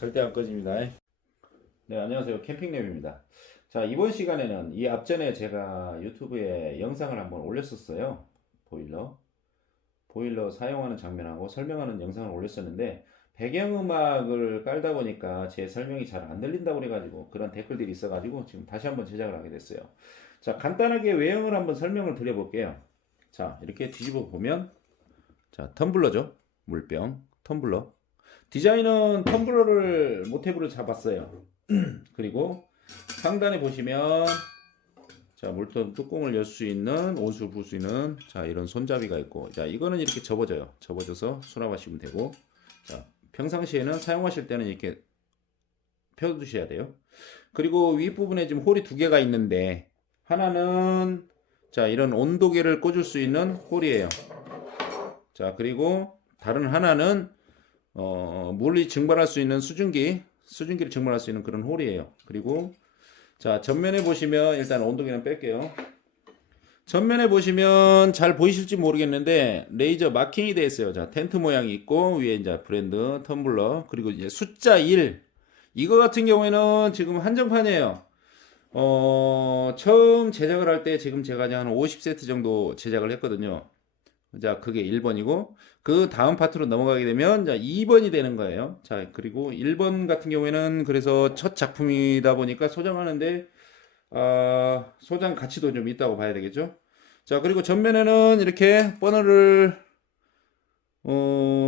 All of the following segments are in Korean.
절대 안 꺼집니다. 네, 안녕하세요. 캠핑랩입니다. 자, 이번 시간에는 이 앞전에 제가 유튜브에 영상을 한번 올렸었어요. 보일러 사용하는 장면하고 설명하는 영상을 올렸었는데 배경음악을 깔다 보니까 제 설명이 잘 안 들린다고 그래가지고 그런 댓글들이 있어가지고 지금 다시 한번 제작을 하게 됐어요. 자, 간단하게 외형을 한번 설명을 드려볼게요. 자, 이렇게 뒤집어 보면 자, 텀블러죠. 물병, 텀블러. 디자인은 텀블러를 모티브로 잡았어요. 그리고 상단에 보시면 자, 물통 뚜껑을 열 수 있는, 온수를 부을 수 있는 자, 이런 손잡이가 있고, 자, 이거는 이렇게 접어져요. 접어져서 수납하시면 되고, 자, 평상시에는 사용하실 때는 이렇게 펴두셔야 돼요. 그리고 윗부분에 지금 홀이 두 개가 있는데 하나는 자, 이런 온도계를 꽂을 수 있는 홀이에요. 자, 그리고 다른 하나는 물이 증발할 수 있는 수증기를 증발할 수 있는 그런 홀이에요. 그리고 자, 전면에 보시면 일단 온도계는 뺄게요. 전면에 보시면 잘 보이실지 모르겠는데 레이저 마킹이 되어 있어요. 자, 텐트 모양이 있고 위에 이제 브랜드 텀블러 그리고 이제 숫자 1. 이거 같은 경우에는 지금 한정판이에요. 처음 제작을 할 때 지금 제가 한 50세트 정도 제작을 했거든요. 자, 그게 1번이고 그 다음 파트로 넘어가게 되면 자, 2번이 되는 거예요. 자, 그리고 1번 같은 경우에는 그래서 첫 작품이다 보니까 소장하는데 소장 가치도 좀 있다고 봐야 되겠죠. 자, 그리고 전면에는 이렇게 버너를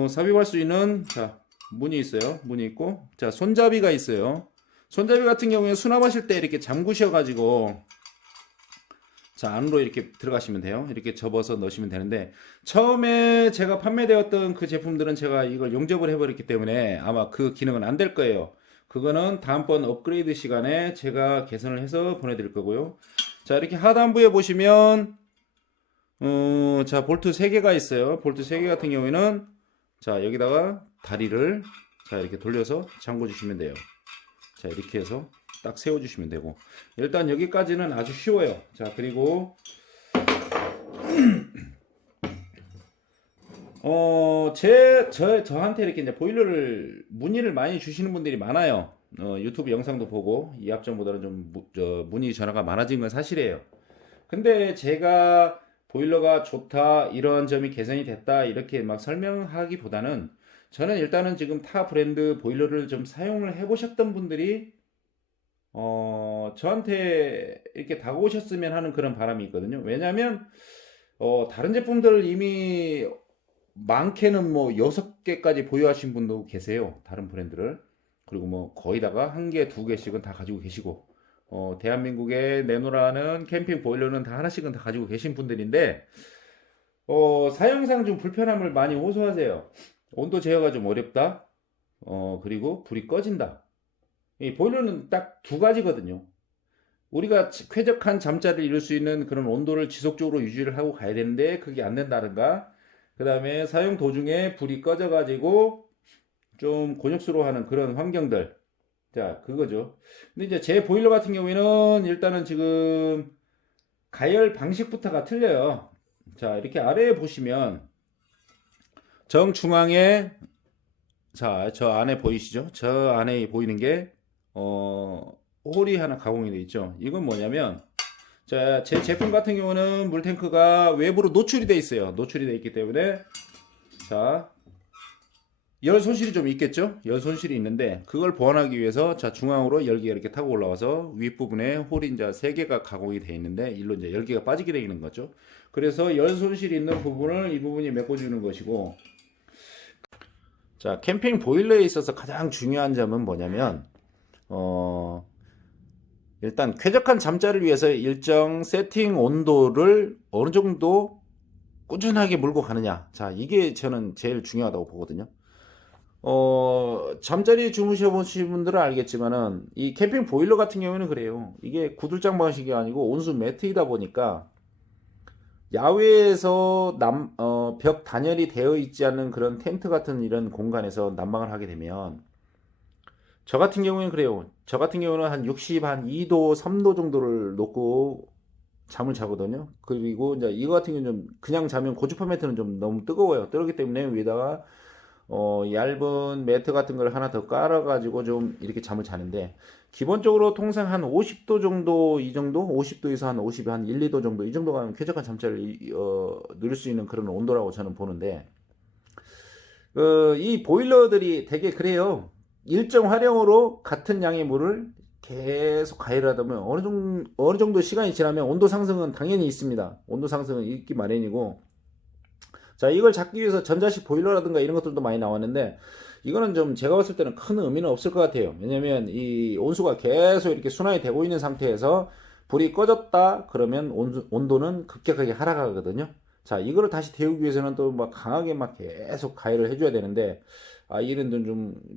삽입할 수 있는 자, 문이 있어요. 문이 있고 자, 손잡이가 있어요. 손잡이 같은 경우에 수납하실 때 이렇게 잠그셔 가지고 자, 안으로 이렇게 들어가시면 돼요. 이렇게 접어서 넣으시면 되는데 처음에 제가 판매되었던 그 제품들은 제가 이걸 용접을 해버렸기 때문에 아마 그 기능은 안 될 거예요. 그거는 다음번 업그레이드 시간에 제가 개선을 해서 보내드릴 거고요. 자, 이렇게 하단부에 보시면 자, 볼트 3개가 있어요. 볼트 3개 같은 경우에는 자, 여기다가 다리를 자, 이렇게 돌려서 잠궈 주시면 돼요. 자, 이렇게 해서 딱 세워주시면 되고 일단 여기까지는 아주 쉬워요. 자, 그리고 저한테 이렇게 이제 보일러를 문의를 많이 주시는 분들이 많아요. 유튜브 영상도 보고 이 앞전보다는 좀 문의 전화가 많아진 건 사실이에요. 근데 제가 보일러가 좋다, 이런 점이 개선이 됐다 이렇게 막 설명하기보다는 저는 일단은 지금 타 브랜드 보일러를 좀 사용을 해보셨던 분들이 저한테 이렇게 다가오셨으면 하는 그런 바람이 있거든요. 왜냐면 다른 제품들을 이미 많게는 뭐 6개까지 보유하신 분도 계세요. 다른 브랜드를. 그리고 뭐 거의다가 한 개, 두 개씩은 다 가지고 계시고, 대한민국에 내놓으라는 캠핑 보일러는 다 하나씩은 다 가지고 계신 분들인데, 사용상 좀 불편함을 많이 호소하세요. 온도 제어가 좀 어렵다. 그리고 불이 꺼진다. 이 보일러는 딱 두 가지거든요. 우리가 쾌적한 잠자리를 이룰 수 있는 그런 온도를 지속적으로 유지를 하고 가야 되는데 그게 안 된다든가, 그 다음에 사용 도중에 불이 꺼져가지고 좀 곤욕스러워하는 그런 환경들. 자, 그거죠. 근데 이제 제 보일러 같은 경우에는 일단은 지금 가열 방식부터가 틀려요. 자, 이렇게 아래에 보시면 정중앙에 자, 저 안에 보이시죠? 저 안에 보이는 게 홀이 하나 가공이 되어 있죠. 이건 뭐냐면 자, 제 제품 같은 경우는 물탱크가 외부로 노출이 되어 있어요. 노출이 되어 있기 때문에 자, 열 손실이 좀 있겠죠? 열 손실이 있는데 그걸 보완하기 위해서 자, 중앙으로 열기가 이렇게 타고 올라와서 윗부분에 홀이 이제 3개가 가공이 되어 있는데 일로 이제 열기가 빠지게 되는 거죠. 그래서 열 손실이 있는 부분을 이 부분이 메꿔주는 것이고, 자, 캠핑 보일러에 있어서 가장 중요한 점은 뭐냐면 일단 쾌적한 잠자를 위해서 일정 세팅 온도를 어느 정도 꾸준하게 몰고 가느냐. 자, 이게 저는 제일 중요하다고 보거든요. 잠자리에 주무셔 보신 분들은 알겠지만은 이 캠핑 보일러 같은 경우에는 그래요. 이게 구들장 방식이 아니고 온수 매트이다 보니까 야외에서 벽 단열이 되어 있지 않는 그런 텐트 같은 이런 공간에서 난방을 하게 되면 저 같은 경우에는 그래요. 저 같은 경우는 한 60, 한 2도, 3도 정도를 놓고 잠을 자거든요. 그리고 이제 이거 같은 경우는 좀 그냥 자면 고주파 매트는 좀 너무 뜨거워요. 뜨겁기 때문에 위에다가 얇은 매트 같은 걸 하나 더 깔아가지고 좀 이렇게 잠을 자는데, 기본적으로 통상 한 50도 정도, 이 정도? 50도에서 한 50, 한 1, 2도 정도, 이 정도가 쾌적한 잠자리를 누릴 수 있는 그런 온도라고 저는 보는데, 이 보일러들이 되게 그래요. 일정 활용으로 같은 양의 물을 계속 가열을 하다 보면 어느 정도 시간이 지나면 온도 상승은 당연히 있습니다. 온도 상승은 있기 마련이고, 자, 이걸 잡기 위해서 전자식 보일러라든가 이런 것들도 많이 나왔는데, 이거는 좀 제가 봤을 때는 큰 의미는 없을 것 같아요. 왜냐면 이 온수가 계속 이렇게 순환이 되고 있는 상태에서 불이 꺼졌다 그러면 온도는 급격하게 하락하거든요. 자, 이거를 다시 데우기 위해서는 또 막 강하게 막 계속 가열을 해줘야 되는데, 이런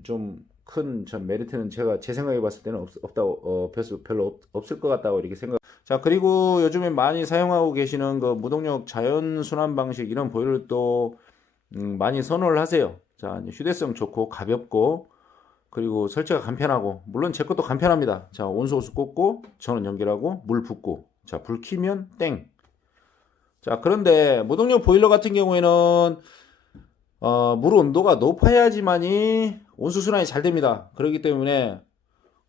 좀 큰 전 메리트는 제 생각에 봤을 때는 없다고, 별로 없을 것 같다고 이렇게 생각. 자, 그리고 요즘에 많이 사용하고 계시는 그 무동력 자연 순환 방식 이런 보일러도 많이 선호를 하세요. 자, 휴대성 좋고 가볍고, 그리고 설치가 간편하고, 물론 제 것도 간편합니다. 자, 온수 호스 꽂고 전원 연결하고 물 붓고, 자, 불 켜면 땡. 자, 그런데 무동력 보일러 같은 경우에는 물 온도가 높아야지만이 온수 순환이 잘 됩니다. 그렇기 때문에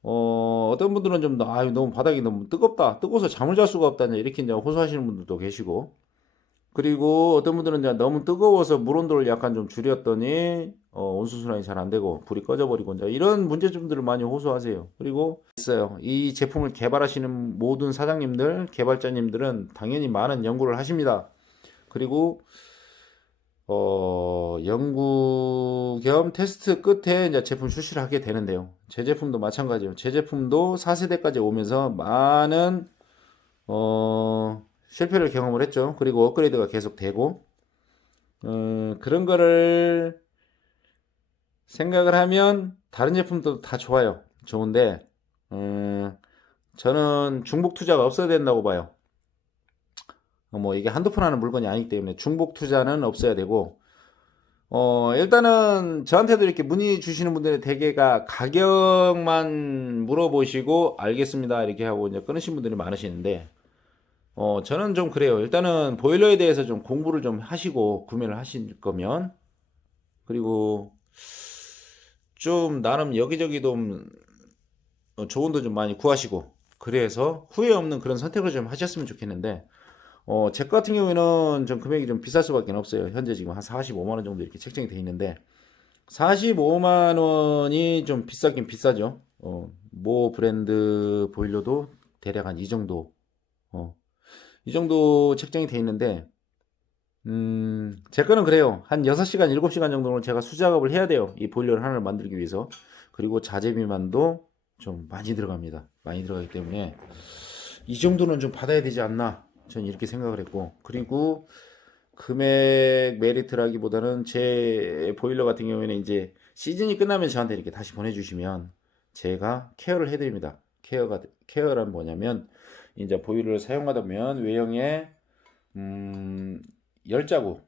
어떤 분들은 좀 너무 바닥이 너무 뜨거워서 잠을 잘 수가 없다 이렇게 이제 호소하시는 분들도 계시고, 그리고 어떤 분들은 이제 너무 뜨거워서 물 온도를 약간 좀 줄였더니 온수 순환이 잘 안 되고 불이 꺼져버리고 이제 이런 문제점들을 많이 호소하세요. 그리고 있어요. 이 제품을 개발하시는 모든 사장님들, 개발자님들은 당연히 많은 연구를 하십니다. 그리고 연구 겸 테스트 끝에 이제 제품 출시를 하게 되는데요. 제 제품도 마찬가지예요. 제 제품도 4세대까지 오면서 많은 실패를 경험을 했죠. 그리고 업그레이드가 계속 되고, 그런 거를 생각을 하면 다른 제품도 다 좋아요. 좋은데, 저는 중복 투자가 없어야 된다고 봐요. 뭐 이게 한두 푼 하는 물건이 아니기 때문에 중복 투자는 없어야 되고, 일단은 저한테도 이렇게 문의 주시는 분들의 대개가 가격만 물어보시고 알겠습니다 이렇게 하고 이제 끊으신 분들이 많으시는데, 저는 좀 그래요. 일단은 보일러에 대해서 좀 공부를 좀 하시고 구매를 하실 거면, 그리고 좀 나름 여기저기 좀 조언도 좀 많이 구하시고, 그래서 후회 없는 그런 선택을 좀 하셨으면 좋겠는데, 제 같은 경우에는 좀 금액이 좀 비쌀 수밖에 없어요. 현재 지금 한 45만 원 정도 이렇게 책정이 돼 있는데, 45만 원이 좀 비싸긴 비싸죠. 모 브랜드 보일러도 대략 한 이 정도, 이 정도 책정이 돼 있는데, 제 거는 그래요. 한 6시간, 7시간 정도는 제가 수작업을 해야 돼요. 이 보일러를 하나를 만들기 위해서. 그리고 자재비만도 좀 많이 들어갑니다. 많이 들어가기 때문에 이 정도는 좀 받아야 되지 않나. 저는 이렇게 생각을 했고, 그리고 금액 메리트라기보다는 제 보일러 같은 경우에는 이제 시즌이 끝나면 저한테 이렇게 다시 보내주시면 제가 케어를 해드립니다. 케어란 뭐냐면, 이제 보일러를 사용하다 보면 외형에 열자국,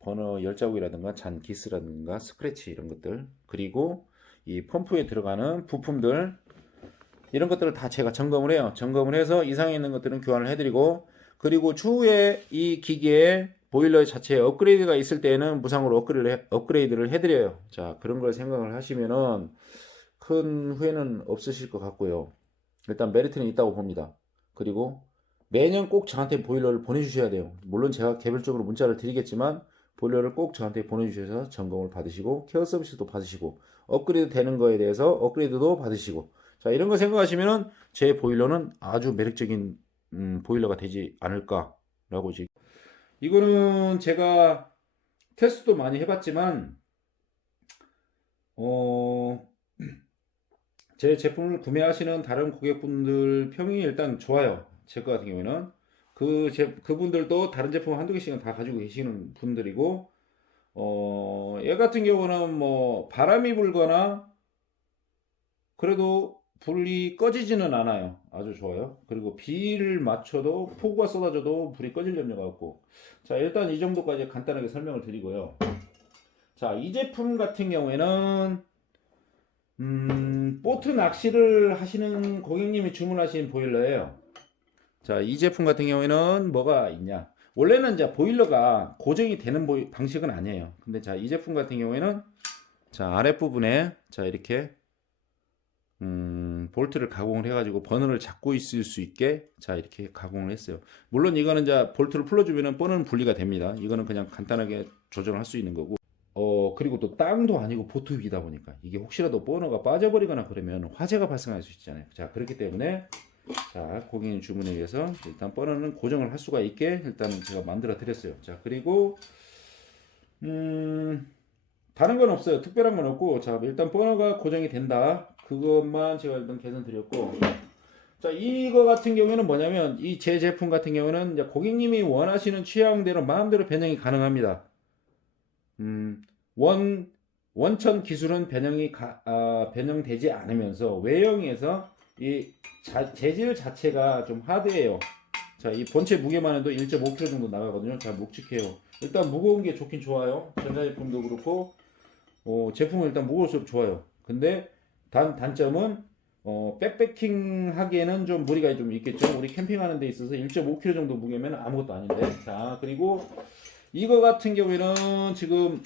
버너 열자국이라든가 잔 기스라든가 스크래치 이런 것들, 그리고 이 펌프에 들어가는 부품들 이런 것들을 다 제가 점검을 해요. 점검을 해서 이상이 있는 것들은 교환을 해드리고, 그리고 추후에 이 기계에 보일러 자체에 업그레이드가 있을 때에는 무상으로 업그레이드를 해드려요. 자, 그런 걸 생각을 하시면은 큰 후회는 없으실 것 같고요. 일단 메리트는 있다고 봅니다. 그리고 매년 꼭 저한테 보일러를 보내주셔야 돼요. 물론 제가 개별적으로 문자를 드리겠지만 보일러를 꼭 저한테 보내주셔서 점검을 받으시고 케어 서비스도 받으시고 업그레이드 되는 거에 대해서 업그레이드도 받으시고, 자, 이런 거 생각하시면은 제 보일러는 아주 매력적인 보일러가 되지 않을까라고. 지금 이거는 제가 테스트도 많이 해봤지만 제 제품을 구매하시는 다른 고객분들 평이 일단 좋아요. 제 거 같은 경우에는 그분들도 다른 제품 한두 개씩은 다 가지고 계시는 분들이고, 얘 같은 경우는 뭐 바람이 불거나 그래도 불이 꺼지지는 않아요. 아주 좋아요. 그리고 비를 맞춰도 폭우가 쏟아져도 불이 꺼질 염려가 없고. 자, 일단 이 정도까지 간단하게 설명을 드리고요. 자, 이 제품 같은 경우에는 보트 낚시를 하시는 고객님이 주문하신 보일러예요. 자, 이 제품 같은 경우에는 뭐가 있냐? 원래는 이제 보일러가 고정이 되는 방식은 아니에요. 근데 자, 이 제품 같은 경우에는 자, 아랫부분에 자, 이렇게 볼트를 가공을 해가지고 버너를 잡고 있을 수 있게 자, 이렇게 가공을 했어요. 물론 이거는 이제 볼트를 풀어주면은 버너는 분리가 됩니다. 이거는 그냥 간단하게 조정할 수 있는 거고. 그리고 또 땅도 아니고 보트위다 보니까 이게 혹시라도 버너가 빠져버리거나 그러면 화재가 발생할 수 있잖아요. 자, 그렇기 때문에 자, 고객님 주문에 의해서 일단 버너는 고정을 할 수가 있게 일단은 제가 만들어 드렸어요. 자, 그리고 다른 건 없어요. 특별한 건 없고, 자, 일단 버너가 고정이 된다. 그것만 제가 일단 개선 드렸고, 자, 이거 같은 경우에는 뭐냐면 이 제 제품 같은 경우는 이제 고객님이 원하시는 취향대로 마음대로 변형이 가능합니다. 원천 기술은 변형되지 않으면서 외형에서 이 재질 자체가 좀 하드해요. 자, 이 본체 무게만 해도 1.5kg 정도 나가거든요. 잘 묵직해요. 일단 무거운 게 좋긴 좋아요. 전자제품도 그렇고, 제품은 일단 무거울수록 좋아요. 근데 단점은 백패킹 하기에는 좀 무리가 좀 있겠죠. 우리 캠핑하는 데 있어서 1.5kg 정도 무게면 아무것도 아닌데. 자, 그리고 이거 같은 경우에는 지금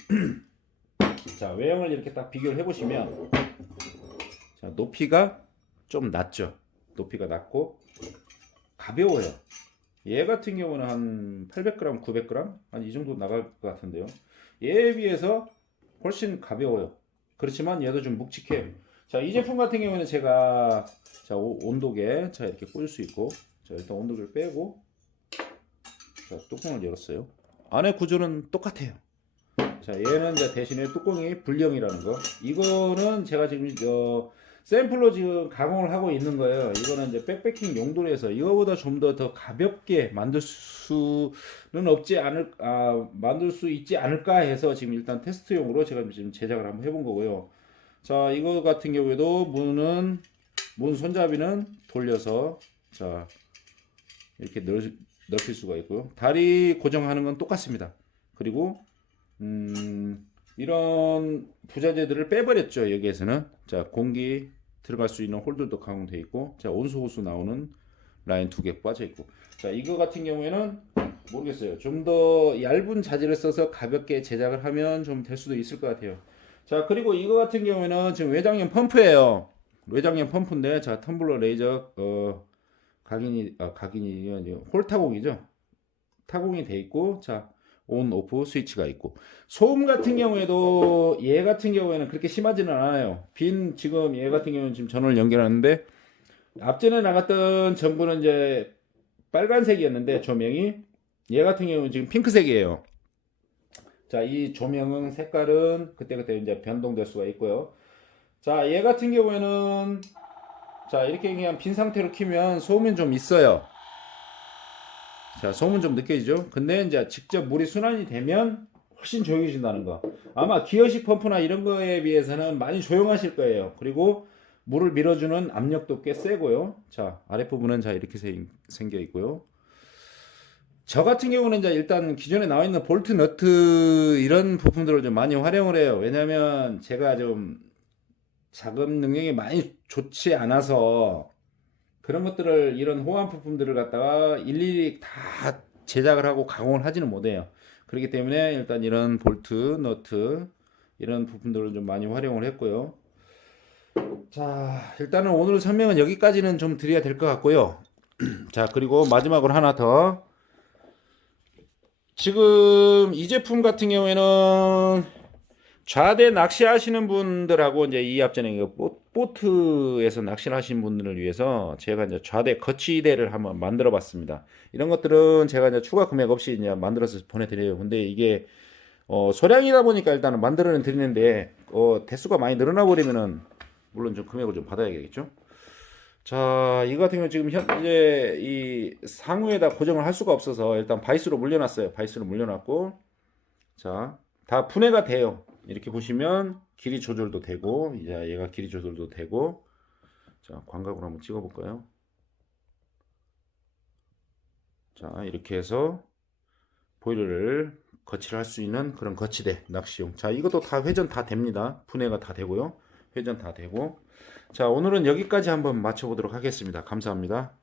자, 외형을 이렇게 딱 비교를 해보시면 자, 높이가 좀 낮죠. 높이가 낮고 가벼워요. 얘 같은 경우는 한 800g, 900g 한 이 정도 나갈 것 같은데요. 얘에 비해서 훨씬 가벼워요. 그렇지만 얘도 좀 묵직해요. 자, 이 제품 같은 경우는 제가 자, 온도계 자, 이렇게 꽂을 수 있고, 자, 일단 온도계를 빼고 자, 뚜껑을 열었어요. 안에 구조는 똑같아요. 자, 얘는 이제 대신에 뚜껑이 불량이라는 거. 이거는 제가 지금 샘플로 지금 가공을 하고 있는 거예요. 이거는 이제 백패킹 용도로 해서 이거보다 좀 더 가볍게 만들 수는 만들 수 있지 않을까 해서 지금 일단 테스트용으로 제가 지금 제작을 한번 해본 거고요. 자, 이거 같은 경우에도 문 손잡이는 돌려서 자, 이렇게 넓힐 수가 있고요. 다리 고정하는 건 똑같습니다. 그리고 이런 부자재들을 빼버렸죠. 여기에서는 자, 공기 들어갈 수 있는 홀들도 가공되어 있고, 자, 온수 호수 나오는 라인 2개 빠져 있고, 자, 이거 같은 경우에는 모르겠어요. 좀 더 얇은 자재를 써서 가볍게 제작을 하면 좀 될 수도 있을 것 같아요. 자, 그리고 이거 같은 경우에는 지금 외장형 펌프예요. 외장형 펌프인데, 자, 텀블러 레이저 각인이 홀 타공이죠. 타공이 돼 있고, 자, 온, 오프 스위치가 있고, 소음 같은 경우에도 얘 같은 경우에는 그렇게 심하지는 않아요. 지금 얘 같은 경우는 지금 전원을 연결하는데 앞전에 나갔던 전구는 이제 빨간색이었는데 조명이 얘 같은 경우는 지금 핑크색이에요. 자, 이 조명은 색깔은 그때그때 이제 변동될 수가 있고요. 자, 얘 같은 경우에는 자, 이렇게 그냥 빈 상태로 키면 소음이 좀 있어요. 자, 소음은 좀 느껴지죠? 근데 이제 직접 물이 순환이 되면 훨씬 조용해진다는 거. 아마 기어식 펌프나 이런 거에 비해서는 많이 조용하실 거예요. 그리고 물을 밀어주는 압력도 꽤 세고요. 자, 아랫부분은 자, 이렇게 생겨 있고요. 저 같은 경우는 이제 일단 기존에 나와 있는 볼트, 너트 이런 부품들을 좀 많이 활용을 해요. 왜냐면 제가 좀 작업 능력이 많이 좋지 않아서 그런 것들을 이런 호환 부품들을 갖다가 일일이 다 제작을 하고 가공을 하지는 못해요. 그렇기 때문에 일단 이런 볼트, 너트 이런 부품들을 좀 많이 활용을 했고요. 자, 일단은 오늘 설명은 여기까지는 좀 드려야 될 것 같고요. 자, 그리고 마지막으로 하나 더. 지금 이 제품 같은 경우에는 좌대 낚시하시는 분들하고 이제 이 앞전에 보트에서 낚시를 하시는 분들을 위해서 제가 이제 좌대 거치대를 한번 만들어 봤습니다. 이런 것들은 제가 이제 추가 금액 없이 이제 만들어서 보내드려요. 근데 이게 소량이다 보니까 일단은 만들어는 드리는데 대수가 많이 늘어나 버리면은 물론 좀 금액을 좀 받아야겠죠. 자, 이거 같은 경우 지금 현재 이 상부에다 고정을 할 수가 없어서 일단 바이스로 물려놨어요. 바이스로 물려놨고, 자, 다 분해가 돼요. 이렇게 보시면 길이 조절도 되고, 이제 얘가 길이 조절도 되고, 자, 광각으로 한번 찍어볼까요? 자, 이렇게 해서 보일러를 거치를 할 수 있는 그런 거치대 낚시용. 자, 이것도 다 회전 다 됩니다. 분해가 다 되고요. 회전 다 되고. 자, 오늘은 여기까지 한번 맞춰보도록 하겠습니다. 감사합니다.